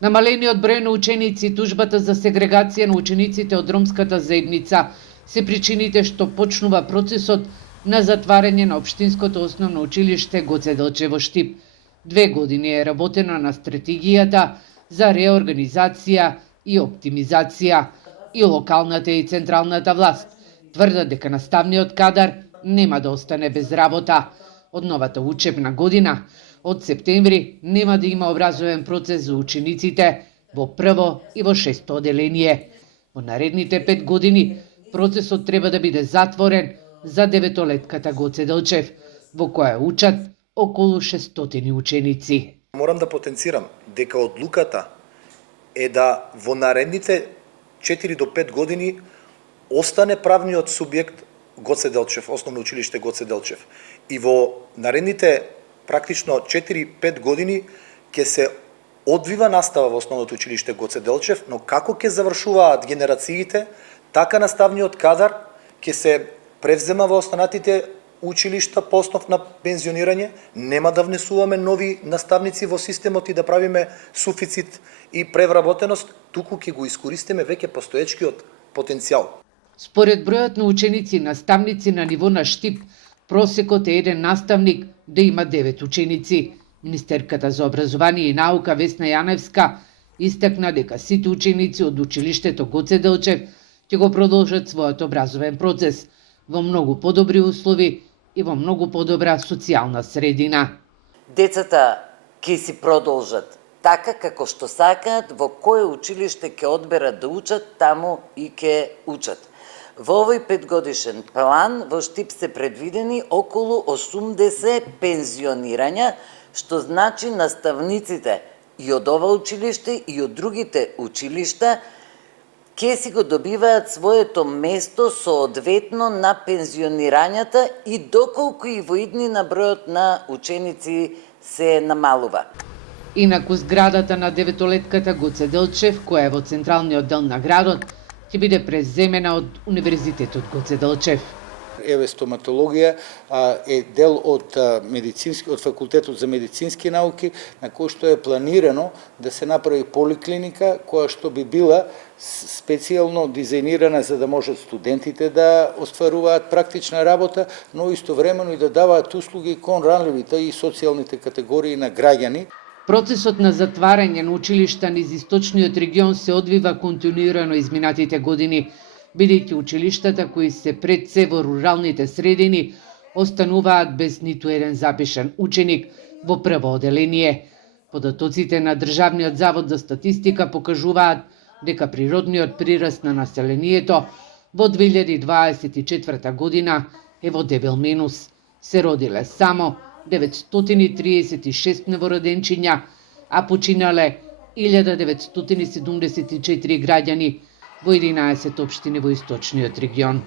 Намалениот број на ученици и тужбата за сегрегација на учениците од ромската заедница се причините што почнува процесот на затварање на општинското основно училиште Гоце Делчев во Штип. 2 години е работено на стратегијата за реорганизација и оптимизација и локалната и централната власт тврдат дека наставниот кадар нема да остане без работа. Од новата учебна година, од септември, нема да има образовен процес за учениците во прво и во шесто оделение. Во наредните 5 години процесот треба да биде затворен за деветолетката Гоце Делчев, во која учат околу 600 ученици. Морам да потенцирам дека одлуката е да во наредните 4 до 5 години остане правниот субјект Гоце Делчев, основно училиште Гоце Делчев. И во наредните практично 4-5 години ќе се одвива настава во основното училиште Гоце Делчев, но како ќе завршуваат генерациите, така наставниот кадар ќе се превзема во останатите училишта по основ на пензионирање, нема да внесуваме нови наставници во системот и да правиме суфицит и превработеност, туку ќе го искористиме веќе постоечкиот потенцијал. Според бројот на ученици и наставници на ниво на Штип, просекот е еден наставник да има 9 ученици. Министерката за образование и наука Весна Јаневска истакна дека сите ученици од училиштето Гоце Делчев ќе го продолжат својот образовен процес во многу подобри услови и во многу подобра социјална средина. Децата ќе си продолжат така како што сакаат, во кое училиште ќе одберат да учат, таму и ќе учат. Во овој 5-годишен план во Штип се предвидени околу 80 пензионирања, што значи наставниците и од ова училиште и од другите училишта ќе си го добиваат своето место соодветно на пензионирањата и доколку и во иднина бројот на ученици се намалува. Инаку зградата на деветолетката Гоце Делчев, која е во централниот дел на градот, ќе биде преземена од Универзитетот Гоце Делчев. Стоматологија е дел од факултетот за медицински науки, на кој што е планирано да се направи поликлиника, која што би била специјално дизајнирана за да можат студентите да остваруваат практична работа, но истовремено и да даваат услуги кон ранливите и социјалните категории на граѓани. Процесот на затварање на училишта низ источниот регион се одвива континуирано изминатите години, бидејќи училиштата кои се пред се во руралните средини остануваат без ниту еден запишан ученик во прво оделение. Податоците на Државниот завод за статистика покажуваат дека природниот прираст на населението во 2024 година е во дебел минус. Се родиле само 936 новороденчиња, а починале 1974 граѓани во 11 општини во источниот регион.